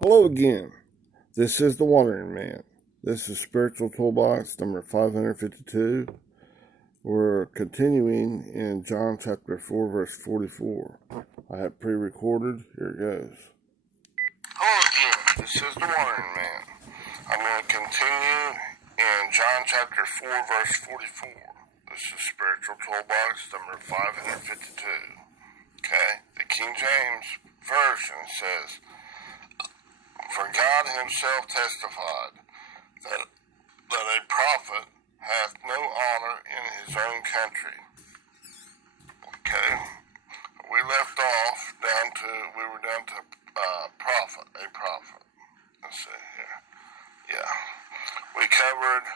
Hello again. This is the Wandering Man. This is Spiritual Toolbox number 552. We're continuing in John chapter 4, verse 44. I have pre-recorded. Here it goes. Hello again. This is the Wandering Man. I'm going to continue in John chapter 4, verse 44. This is Spiritual Toolbox number 552. Okay? The King James Version says, "For God himself testified that a prophet hath no honor in his own country." Okay, we left off we were down to a prophet. Let's see here. Yeah, we covered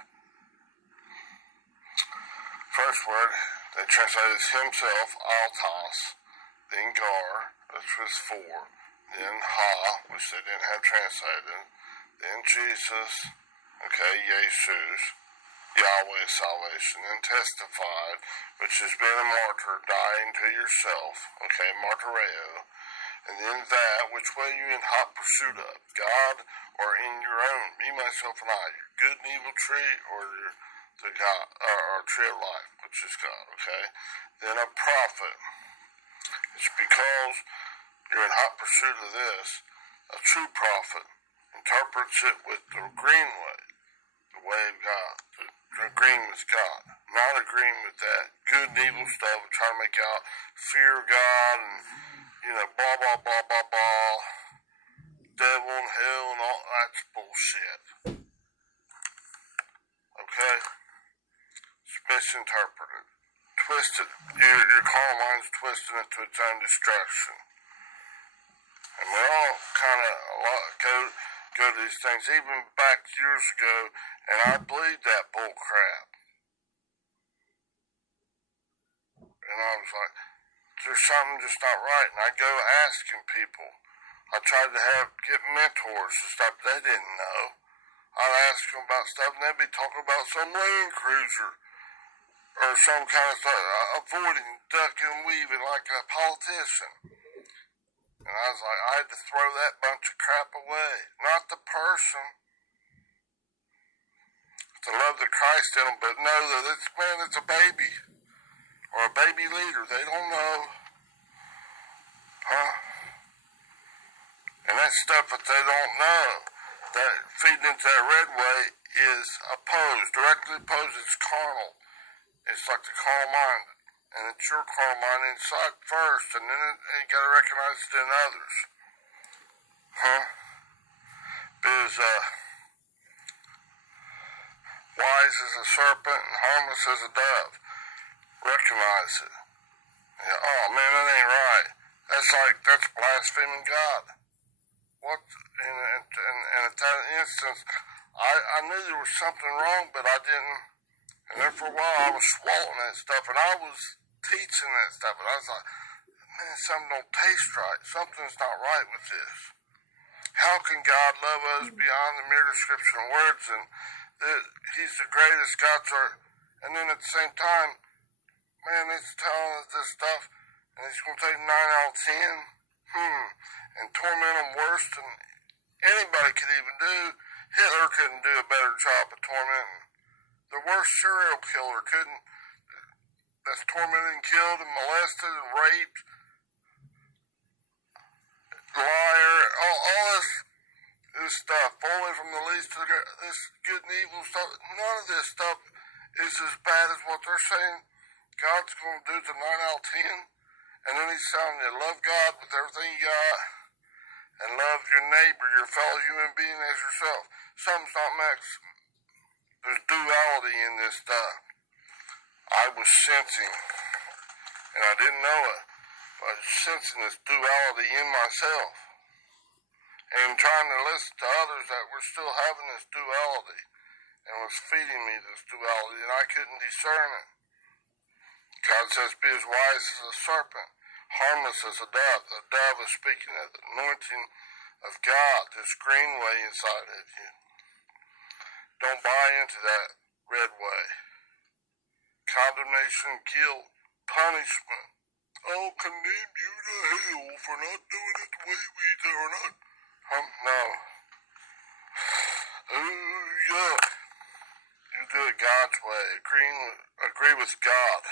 first word. They translated himself, altos, then gar, which was four. Then ha, which they didn't have translated. Then Jesus, okay, Jesus, Yahweh salvation. Then testified, which has been a martyr, dying to yourself, okay, martyreo. And then that, which way you in hot pursuit of, God or in your own, me, myself, and I, your good and evil tree or the God, or tree of life, which is God, okay. Then a prophet. It's because you're in hot pursuit of this. A true prophet interprets it with the green way, the way of God, agreeing with God, not agreeing with that good and evil stuff and trying to make out fear of God and, blah, blah, blah, blah, blah, devil and hell and all that's bullshit. Okay? It's misinterpreted. Twisted. Your carnal mind's twisting it to its own destruction. And we all kind of go to these things, even back years ago, and I believed that bull crap. And I was like, there's something just not right. And I go asking people. I tried to get mentors and stuff they didn't know. I'd ask them about stuff, and they'd be talking about some Land Cruiser or some kind of stuff, avoiding, ducking, and weaving like a politician. And I was like, I had to throw that bunch of crap away. Not the person. To love the Christ in them, but know that it's a baby. Or a baby leader. They don't know. Huh? And that stuff that they don't know, that feeding into that red way is opposed. Directly opposed. It's carnal. It's like the carnal mind. And it's your carnal mind inside first, and then you gotta recognize it in others. Huh? Because, wise as a serpent and harmless as a dove. Recognize it. Yeah, oh man, that ain't right. That's blaspheming God. What? And at that instance, I knew there was something wrong, but I didn't. And then for a while, I was swallowing that stuff, and I was teaching that stuff, and I was like, man, something don't taste right. Something's not right with this. How can God love us beyond the mere description of words, and he's the greatest, God's our, and then at the same time, man, it's telling us this stuff, and he's going to take 9 out of 10, and torment them worse than anybody could even do. Hitler couldn't do a better job of tormenting. The worst serial killer that's tormented and killed and molested and raped, liar, all this stuff, away from the least to this good and evil stuff. None of this stuff is as bad as what they're saying God's going to do to 9 out of 10. And then he's telling you, love God with everything you got, and love your neighbor, your fellow human being as yourself. Something's not mixed. There's duality in this stuff. I was sensing, and I didn't know it, but I was sensing this duality in myself. And trying to listen to others that were still having this duality, and was feeding me this duality, and I couldn't discern it. God says, be as wise as a serpent, harmless as a dove. The dove is speaking of the anointing of God, this green way inside of you. Don't buy into that red way. Condemnation, guilt, punishment. I'll condemn you to hell for not doing it the way we do or not. No. Ooh, yuck. You do it God's way. Agree with God.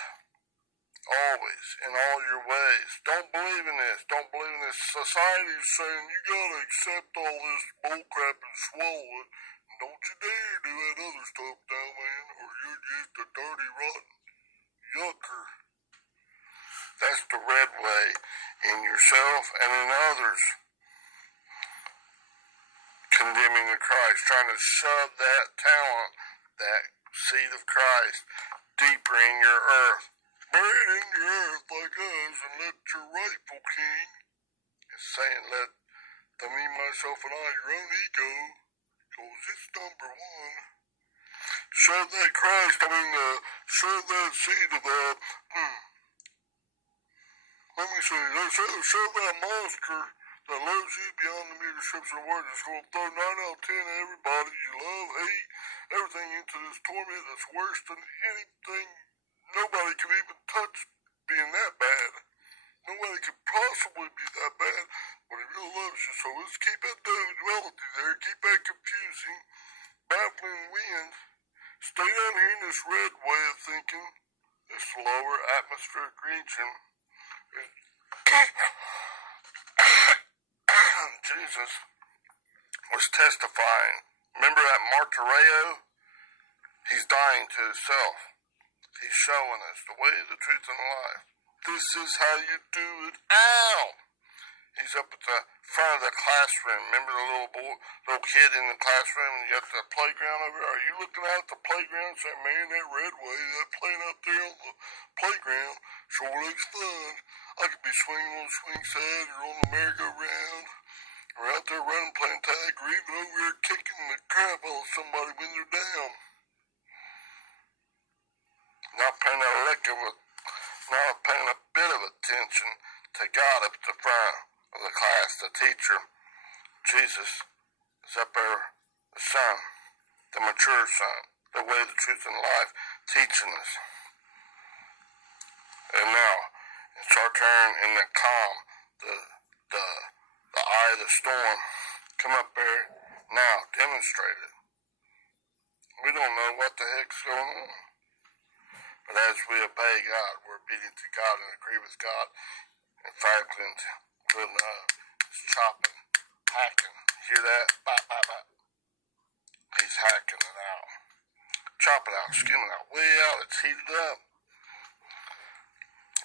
Always, in all your ways. Don't believe in this. Don't believe in this. Society's saying you gotta accept all this bullcrap and swallow it. And don't you dare do that other stuff now, man, or you're just a dirty, rotten yucker. That's the red way in yourself and in others. Condemning the Christ, trying to shove that talent, that seed of Christ, deeper in your earth. Bury it in your earth like us and let your rightful king, is saying, let the me, myself, and I, your own ego, because it's number one. Shove that Christ, shove that seed of that, let me see, shove that monster that loves you beyond the mere description of words. It's going to throw 9 out of 10 of everybody you love, hate, everything into this torment that's worse than anything nobody can even touch being that bad. Nobody can possibly be that bad, but he really loves you. So let's keep that duality there, keep that confusing, baffling wind. Stay down here in this red way of thinking, this lower atmospheric region. Jesus was testifying. Remember that martyreo? He's dying to himself. He's showing us the way, the truth, and the life. This is how you do it. Ow! He's up at the front of the classroom. Remember the little kid in the classroom, and you got the playground over there? Are you looking out at the playground saying, man, that red way, that playing out there on the playground sure looks fun. I could be swinging on the swing set or on the merry-go-round, or out there running, playing tag, or even over here kicking the crap out of somebody when they're down. Not paying a bit of attention to God up at the front of the class, the teacher. Jesus is up there, the Son, the mature Son, the way, the truth, and life, teaching us. And now, it's our turn in the calm, the eye of the storm. Come up there, now, demonstrate it. We don't know what the heck's going on. But as we obey God, we're obedient to God and agree with God. And Franklin, is chopping, hacking. Hear that? Bop, bop, bop. He's hacking it out. Chop it out, skim it out, way out. It's heated up.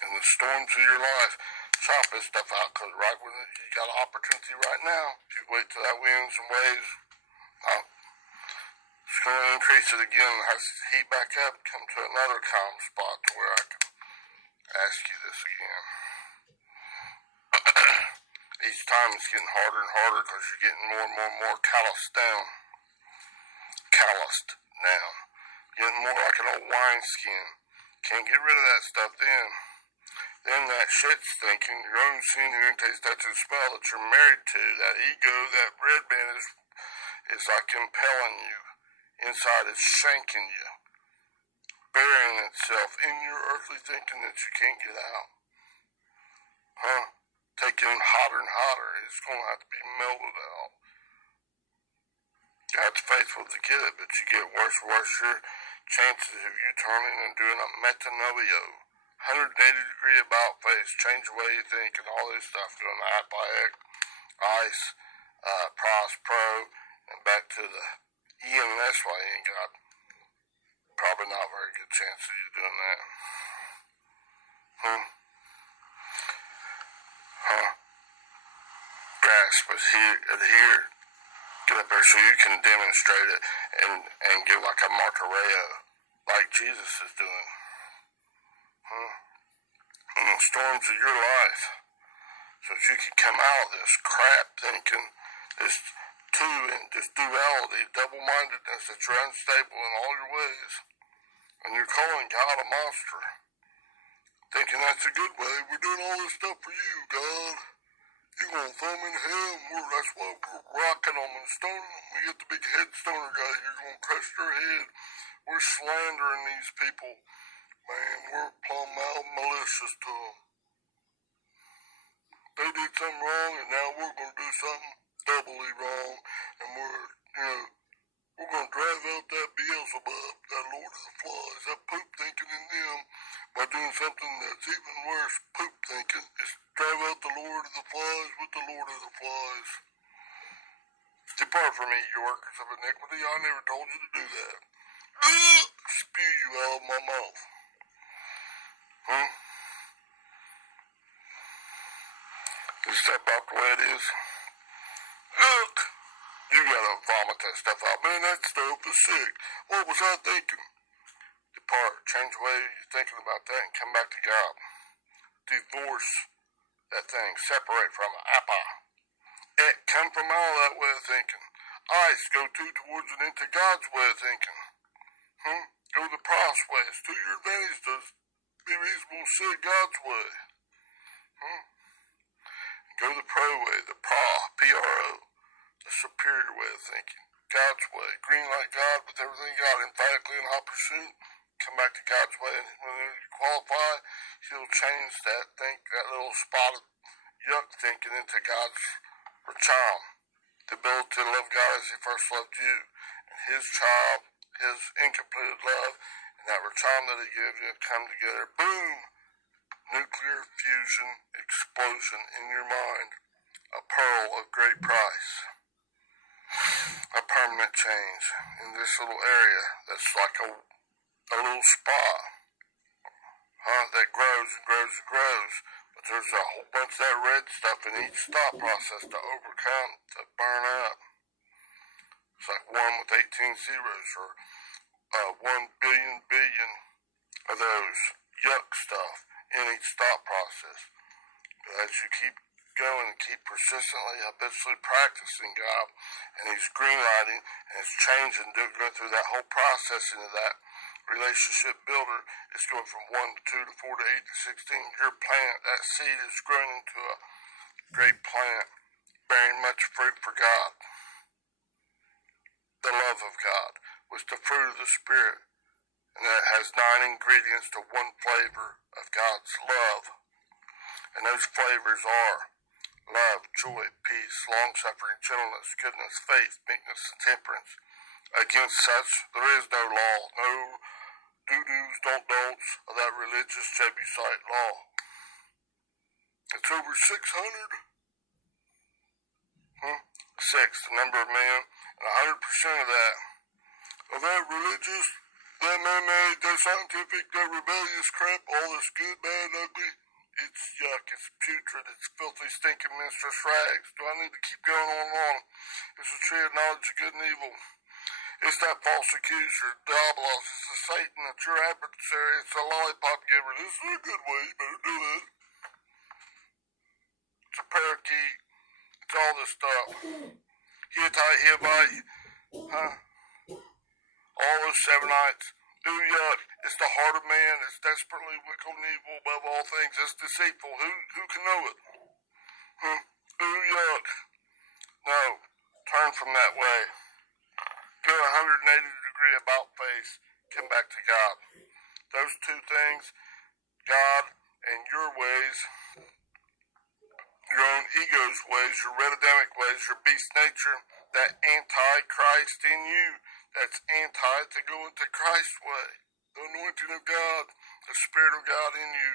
In the storms of your life, chop this stuff out, because right when you got an opportunity right now, if you wait till that winds and waves, it's going to increase it again, has to heat back up, come to another calm spot to where I can ask you this again. Each time it's getting harder and harder because you're getting more and more calloused down. Getting more like an old wineskin. Can't get rid of that stuff then. Then that shit's thinking, your own sin, hearing, taste, touch, and smell that you're married to, that ego, that red band is like impelling you. Inside it's shanking you, burying itself in your earthly thinking that you can't get out. Taking hotter and hotter. It's going to have to be melted out. God's faithful to get it, but you get worse and worse. Your chances of you turning and doing a metanoia, 180-degree about face, change the way you think, and all this stuff, doing the IPIC, ICE, PROS, PRO, and back to the EMS, why you ain't got probably not a very good chance of you doing that. Grasp, adhere, get up there so you can demonstrate it and give like a martyreo, like Jesus is doing. In the storms of your life, so that you can come out of this crap thinking, this duality, double-mindedness, that you're unstable in all your ways, and you're calling God a monster, thinking that's a good way. We're doing all this stuff for you, God. You're going to throw them in hell, and that's why we're rocking them and stoning them. We get the big headstoner guy, you're going to crush their head. We're slandering these people. Man, we're plumb malicious to them. They did something wrong, and now we're going to do something. doubly wrong, and we're going to drive out that Beelzebub, that Lord of the Flies, that poop thinking in them, by doing something that's even worse, poop thinking. It's drive out the Lord of the Flies with the Lord of the Flies. Depart from me, you workers of iniquity. I never told you to do that. Spew you out of my mouth. Is that about the way it is? Look! You gotta vomit that stuff out. Man, that stuff is sick. What was I thinking? Depart, change the way you're thinking about that and come back to God. Divorce that thing. Separate from it. Appa. It come from out of that way of thinking. Ice, go towards and into God's way of thinking. Go the pros way. It's to your advantage to be reasonable, say God's way. Go the pro way, the P-R-O, the superior way of thinking. God's way. Green like God with everything God, emphatically in hot pursuit. Come back to God's way, and when you qualify, He'll change that little spotted yuck thinking into God's racham. The ability to love God as He first loved you, and His child, His incompleted love, and that racham that He gives you come together. Boom! Nuclear fusion explosion in your mind. A pearl of great price. A permanent change in this little area that's like a little spot. That grows and grows and grows. But there's a whole bunch of that red stuff in each thought process to overcome, to burn up. It's like 1 with 18 zeros, or 1 billion of those yuck stuff in each thought process. But as you keep going and keep persistently, habitually practicing God, and He's greenlighting and it's changing, go through that whole processing of that relationship builder. It's going from 1 to 2 to 4 to 8 to 16. Your plant, that seed, is growing into a great plant, bearing much fruit for God. The love of God was the fruit of the Spirit, and that has 9 ingredients to 1 flavor of God's love. And those flavors are love, joy, peace, long-suffering, gentleness, goodness, faith, meekness, and temperance. Against such there is no law, no do-dos, don't-don'ts of that religious Jebusite law. It's over 600. 6, the number of men, and 100% of that religious, that man-made, that scientific, that rebellious crap, all this good, bad, ugly, it's yuck, it's putrid, it's filthy, stinking, monstrous rags. Do I need to keep going on and on? It's a tree of knowledge of good and evil. It's that false accuser, Diabolos, it's the Satan, it's your adversary, it's a lollipop giver. This is a good way, you better do it. It's a parakeet. It's all this stuff. Hittite, Hivite, all those Sevenites. Ooh, yuck. It's the heart of man. It's desperately wicked and evil above all things. It's deceitful. Who can know it? Ooh, yuck. No. Turn from that way. Go 180-degree about face. Come back to God. Those 2 things, God and your ways, your own ego's ways, your redadamic ways, your beast nature, that anti-Christ in you, that's anti to go into Christ's way. The anointing of God, the Spirit of God in you.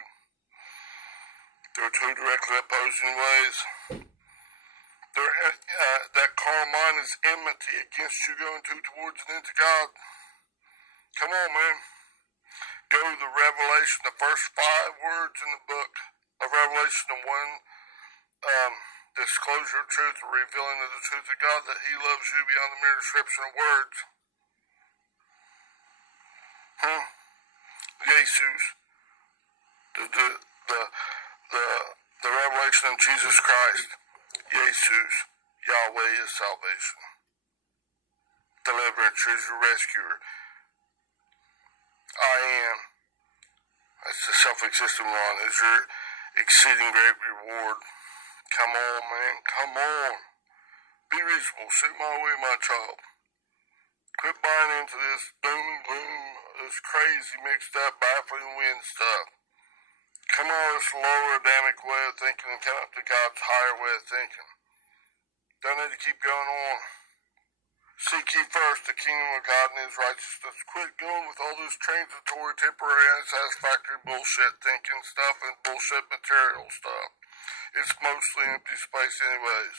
They're 2 directly opposing ways. That carnal mind is enmity against you going towards and into God. Come on, man. Go to the Revelation, the first 5 words in the book of Revelation, the 1 disclosure of truth, the revealing of the truth of God, that He loves you beyond the mere description of words. Jesus, the revelation of Jesus Christ. Jesus, Yahweh is salvation. Deliverance is your rescuer. I am, that's the self-existent one, is your exceeding great reward. Come on, man, come on. Be reasonable, sit my way, my child. Quit buying into this doom and gloom, this crazy mixed up, baffling wind stuff. Come on, this lower Adamic way of thinking and come up to God's higher way of thinking. Don't need to keep going on. Seek ye first the kingdom of God and his righteousness. Quit going with all this transitory, temporary, unsatisfactory bullshit thinking stuff and bullshit material stuff. It's mostly empty space anyways.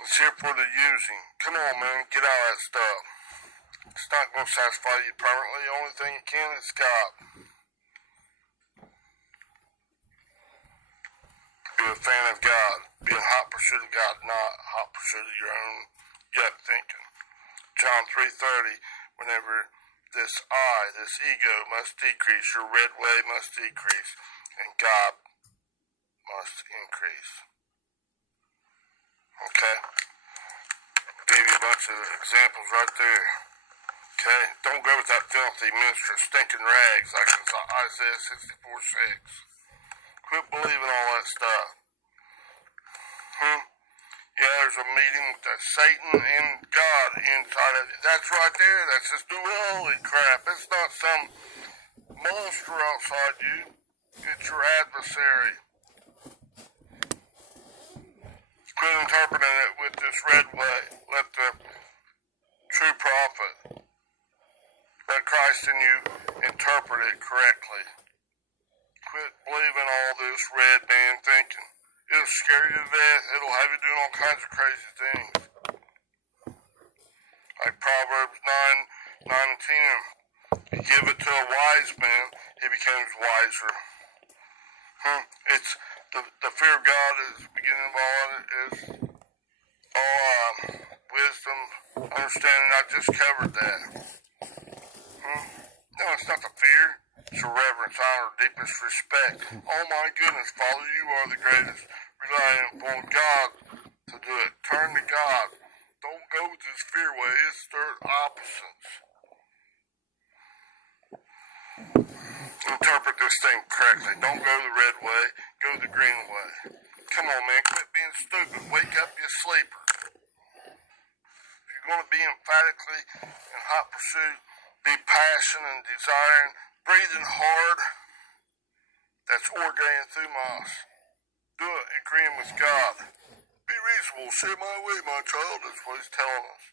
It's here for the using. Come on, man, get out of that stuff. It's not going to satisfy you permanently. The only thing it can is God. Be a fan of God. Be in hot pursuit of God, not hot pursuit of your own gut thinking. John 3:30, whenever this I, this ego, must decrease, your red way must decrease, and God must increase. Okay? Gave you a bunch of examples right there. Okay? Don't go with that filthy, minister, stinking rags like it's Isaiah 64:6. Quit believing all that stuff. Yeah, there's a meeting with Satan and God inside of it. That's right there. That's just duality crap. It's not some monster outside you. It's your adversary. Quit interpreting it with this red way. Let the true prophet, let Christ in you interpret it correctly. Quit believing all this red man thinking. It'll scare you to death. It'll have you doing all kinds of crazy things. Like Proverbs 9 and 10. You give it to a wise man, he becomes wiser. It's the fear of God is the beginning of all wisdom, understanding. I just covered that. No, it's not the fear. It's a reverence, honor, deepest respect. Oh my goodness, Father, you are the greatest. Rely upon God to do it. Turn to God. Don't go with this fear way. It's their opposites. Interpret this thing correctly. Don't go the red way. Go the green way. Come on, man. Quit being stupid. Wake up, you sleeper. If you're going to be emphatically in hot pursuit, be passionate and desiring, breathing hard, that's ordained through us. Do it agreeing with God. Be reasonable. Say my way, my child. That's what he's telling us.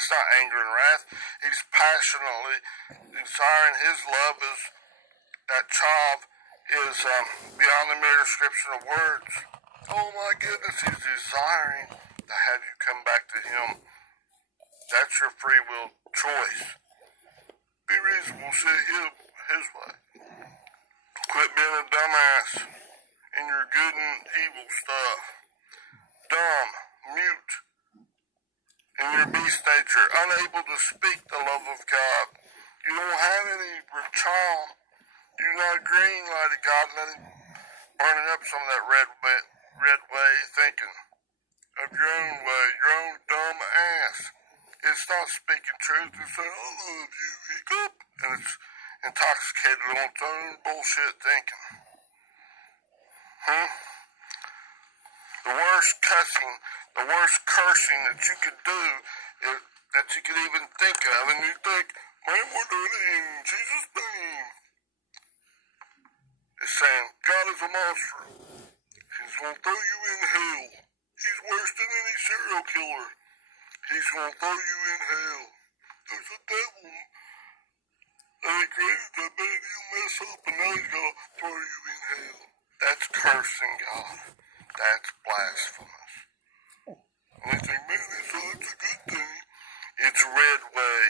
It's not anger and wrath. He's passionately desiring his love is that child is beyond the mere description of words. Oh my goodness, he's desiring to have you come back to him. That's your free will choice. Be reasonable, say his way. Quit being a dumbass in your good and evil stuff. Dumb, mute, in your beast nature, unable to speak the love of God. You don't have any child. You're not green light of God, let him burning up some of that red way thinking of your own way, your own dumb ass. It's not speaking truth. It's saying, I love you, hiccup. And it's intoxicated on its own bullshit thinking. The worst cursing that you could do, that you could even think of, and you think, man, we're doing it in Jesus' name. It's saying, God is a monster. He's going to throw you in hell. He's worse than any serial killer. He's going to throw you in hell. There's a devil that he created that made you mess up, and now he's going to throw you in hell. That's cursing God. That's blasphemous. And they think, man, that's a good thing. It's red way.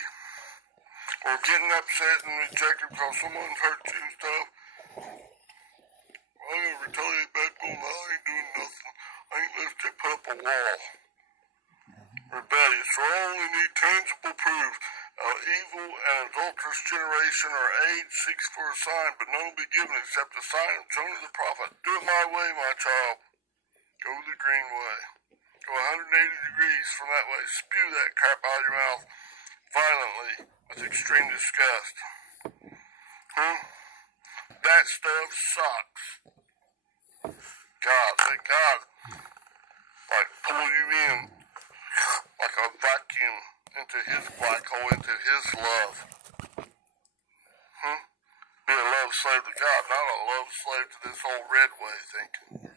Or getting upset and rejected because someone's hurt you and stuff. I ain't retaliate back on that. I ain't doing nothing. I ain't let they put up a wall. Rebellious. So I only need tangible proof. Evil and adulterous generation or age seeks for a sign, but none will be given except the sign of Jonah the prophet. Do it my way, my child. Go the green way. Go 180 degrees from that way. Spew that crap out of your mouth violently with extreme disgust. That stuff sucks. God, let God like pull you in like a vacuum into his black hole, into his love. Be a love slave to God, not a love slave to this old red way thinking.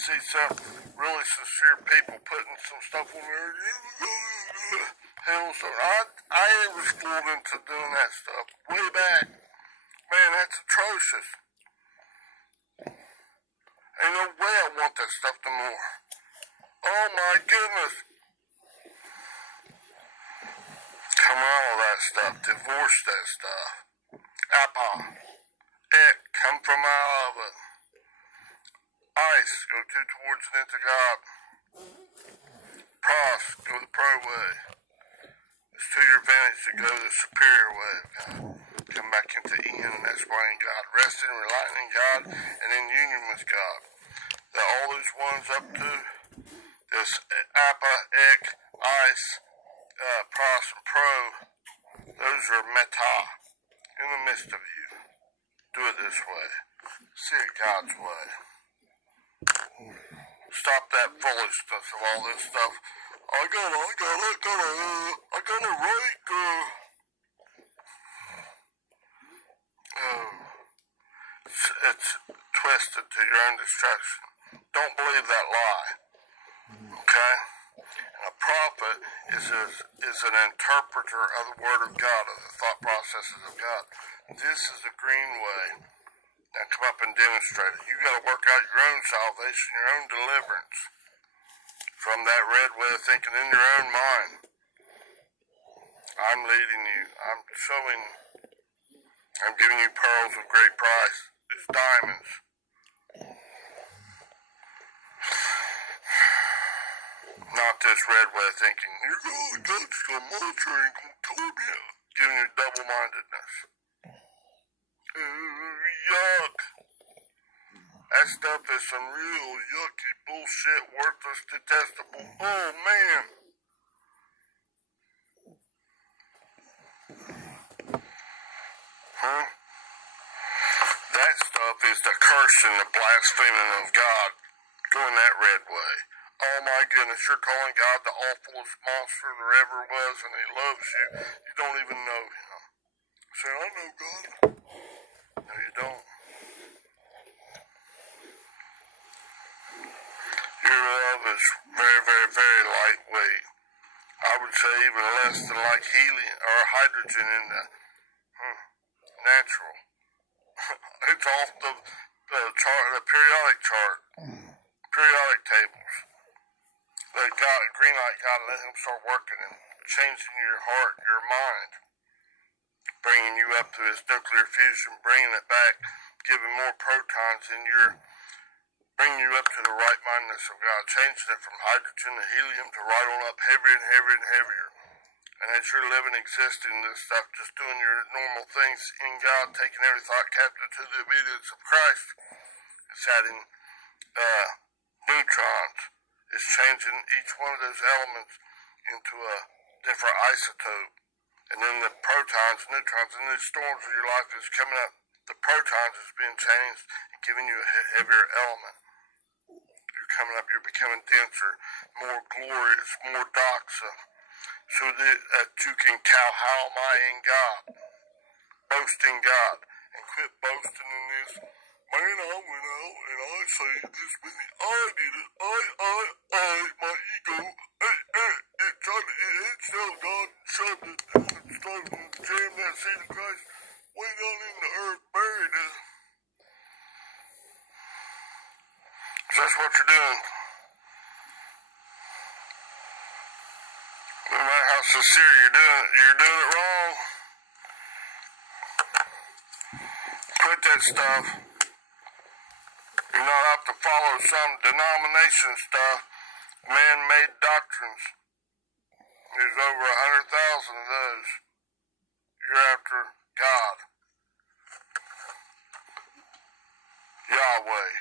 see some really sincere people putting some stuff on there. Hell, so I was fooled into doing that stuff way back. Man, that's atrocious. Ain't no way I want that stuff no more. Oh my goodness. Come on, all that stuff. Divorce that stuff. Appa. Ek, come from out of it. Ice, go towards and into God. Pros, go the pro way. It's to your advantage to go the superior way of God. Come back into Ian and explain God. Resting, relying in God, and in union with God. That all these ones up to this Appa, Ek, Ice, Pros, and Pro, those are meta in the midst of you. Do it this way. See it God's way. Stop that foolishness of all this stuff. I got a right, it's twisted to your own destruction. Don't believe that lie. Okay? And a prophet is an interpreter of the Word of God, of the thought processes of God. This is the green way. Now come up and demonstrate it. You got to work out your own salvation, your own deliverance from that red way of thinking in your own mind. I'm leading you. I'm giving you pearls of great price. It's diamonds. Not this red way of thinking. You're going to God's going to monitor and going to tell me. Giving you double-mindedness. Yuck. That stuff is some real yucky bullshit, worthless, detestable. Oh, man. Huh? That stuff is the cursing, the blaspheming of God. Going that red way. Oh my goodness, you're calling God the awfulest monster there ever was, and He loves you. You don't even know Him. Say, I know God. No, you don't. Your love is very, very, very lightweight. I would say even less than like helium or hydrogen in the natural. It's off the chart, the periodic tables. Let God, green light God, let Him start working and changing your heart, your mind, bringing you up to His nuclear fusion, bringing it back, giving more protons in your, bringing you up to the right-mindedness of God, changing it from hydrogen to helium to right on up heavier and heavier and heavier. And as you're living, existing this stuff, just doing your normal things in God, taking every thought captive to the obedience of Christ, it's adding neutrons. It's changing each one of those elements into a different isotope. And then the protons, neutrons, and the storms of your life is coming up. The protons is being changed and giving you a heavier element. You're coming up, you're becoming denser, more glorious, more doxa, so that you can how in God, boast in God, and quit boasting in this. Man, I went out and I saved this many. I did it. My ego. It tell God shoved it down and started to jam that seed of Christ way down in the earth, buried it. That's what you're doing. No matter how sincere you're doing it wrong. Quit that stuff. You're not out to follow some denomination stuff, man-made doctrines. There's over 100,000 of those. You're after God. Yahweh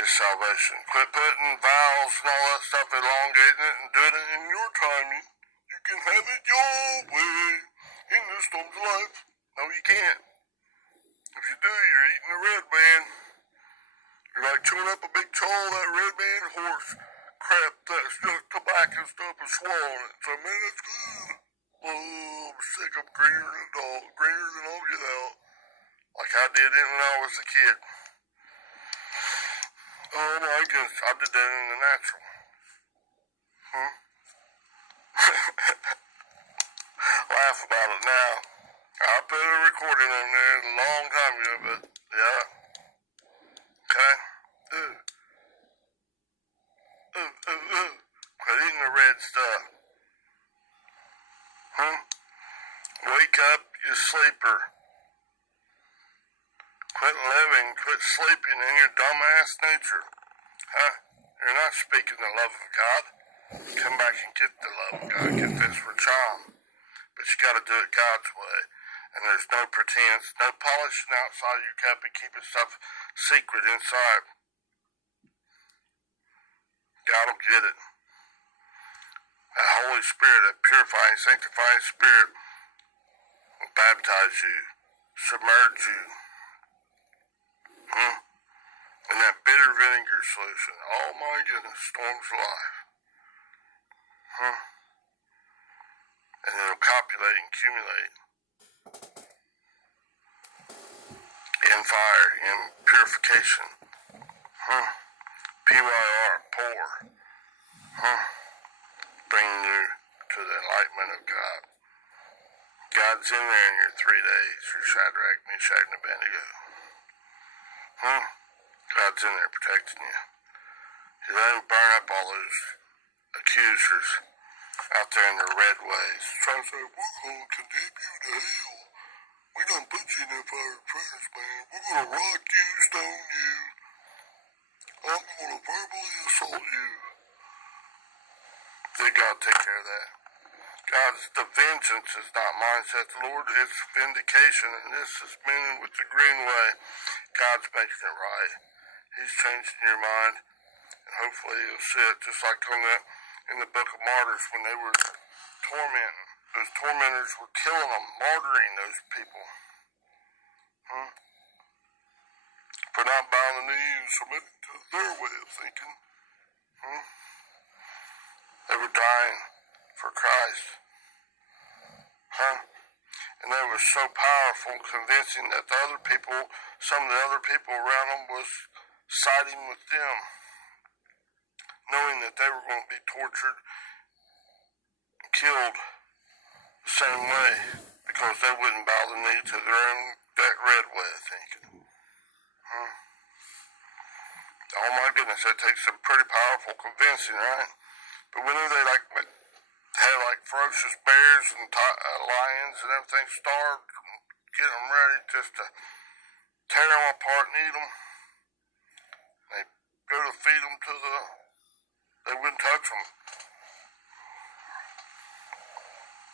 is salvation. Quit putting vowels and all that stuff, elongating it and doing it in your timing. You can have it your way in this storm's life. No, you can't. If you do, you're eating the red man. You're like chewing up a big chaw of that red man horse crap, that's just tobacco stuff and swallowing it. So, man, that's good. Oh, I'm sick. I'm greener than all get out. Like I did it when I was a kid. Oh my goodness, I did that in the natural. Laugh about it now. I put a recording on there a long time ago, but yeah. Okay? Ooh. Ooh, ooh, ooh. Quit eating the red stuff. Wake up, you sleeper. Quit living, quit sleeping in your dumbass nature. Huh? You're not speaking the love of God. Come back and get the love of God. Confess for charm. But you gotta do it God's way. And there's no pretense, no polishing outside your cup and keeping stuff secret inside. God will get it. That Holy Spirit, that purifying, sanctifying Spirit will baptize you, submerge you. And that bitter vinegar solution, oh my goodness, storms of life. And it'll copulate and accumulate in fire, in purification. PYR, pour. Bringing you to the enlightenment of God. God's in there in your 3 days, your Shadrach, Meshach, and Abednego. God's in there protecting you. He let him burn up all those accusers out there in their red ways. Trying to say, we're going to condemn you to hell. We done put you in that fire furnace, man. We're going to rock you, stone you. I'm going to verbally assault you. Did God take care of that? The vengeance is not mine, saith the Lord. It's vindication, and this is meaning with the green way. God's making it right. He's changing your mind, and hopefully you'll see it just like in the book of Martyrs when they were tormenting. Those tormentors were killing them, martyring those people. For not bowing the knee and submitting to their way of thinking. They were dying for Christ. And they were so powerful, convincing that some of the other people around them was siding with them, knowing that they were going to be tortured and killed the same way because they wouldn't bow the knee to that red way of thinking. Oh my goodness, that takes some pretty powerful convincing, right? But whenever they had ferocious bears and lions and everything starved and get them ready just to tear them apart and eat them, they go to feed them they wouldn't touch them.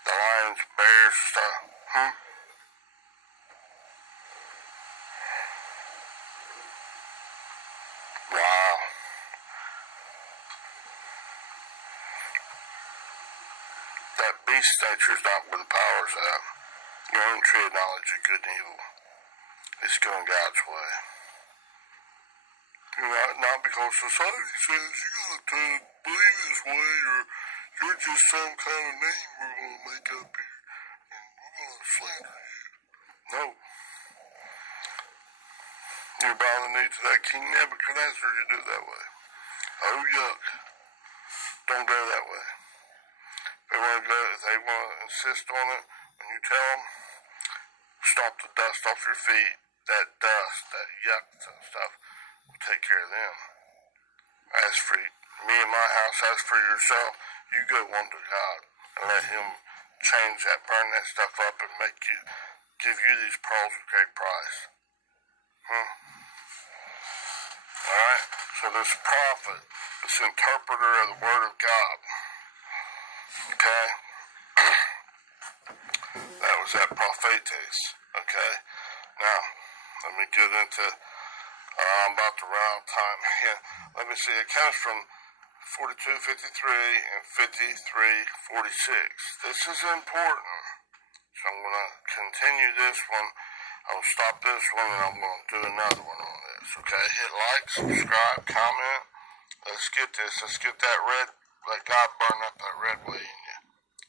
The lions, bears, stuff. Wow. That beast nature is not where the power's at. Your own tree of knowledge of good and evil. It's going God's way. Not because society says you gotta believe this way or you're just some kind of name we're gonna make up here and we're gonna slander you. No. You're bowing the knee to that King Nebuchadnezzar, you do it that way. Oh, yuck. Don't go that way. If they want to insist on it, when you tell them, stop the dust off your feet. That dust, that yuck stuff, will take care of them. As for me and my house, as for yourself, you go one to God and let Him change that, burn that stuff up, and give you these pearls of great price. Alright, so this prophet, this interpreter of the Word of God, okay, that was that prophetes, okay. Now, let me get into, I'm about to run out of time. Yeah, let me see, it comes from 42:53 and 53:46. This is important, so I'm going to continue this one. I'll stop this one and I'm going to do another one on this, okay? Hit like, subscribe, comment. Let's get this. Let's get let God burn up that red way in you.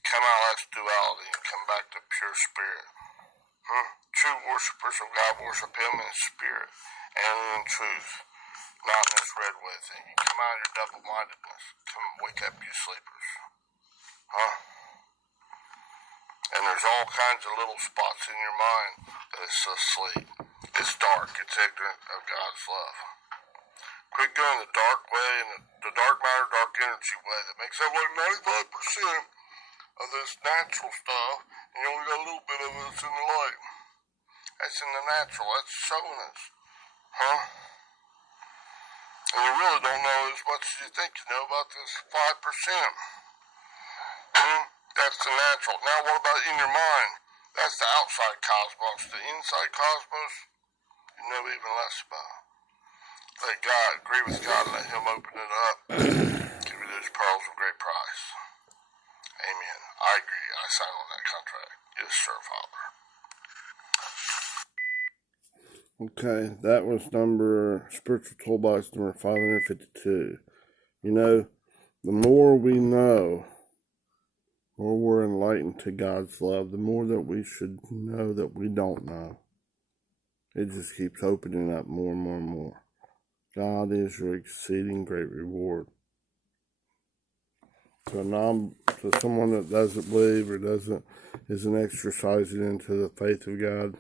Come out as duality and come back to pure spirit. True worshipers of God worship Him in spirit and in truth. not in this red way thing. You come out of your double-mindedness. Come wake up, you sleepers. Huh? And there's all kinds of little spots in your mind that is asleep. It's dark. It's ignorant of God's love. Quit going the dark way and the dark matter, dark energy way that makes up like 95% of this natural stuff, and you only got a little bit of it that's in the light. That's in the natural. That's showing us. Huh? And you really don't know as much as you think you know about this 5%. That's the natural. Now what about in your mind? That's the outside cosmos. The inside cosmos, you know even less about. Let God, agree with God, let Him open it up. Give you those pearls of great price. Amen. I agree. I sign on that contract. Yes, sir, Father. Okay, that was Spiritual Toolbox number 552. You know, the more we know, the more we're enlightened to God's love, the more that we should know that we don't know. It just keeps opening up more and more and more. God is your exceeding great reward. To someone that doesn't believe or isn't exercising into the faith of God,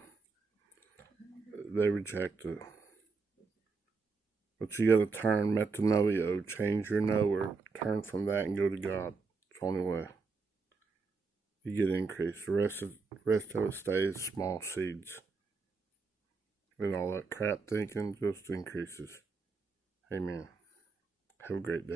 they reject it. But you gotta turn metanoia, change your knower, turn from that and go to God. It's the only way. You get increase. The rest of it stays small seeds. And all that crap thinking just increases. Amen. Have a great day.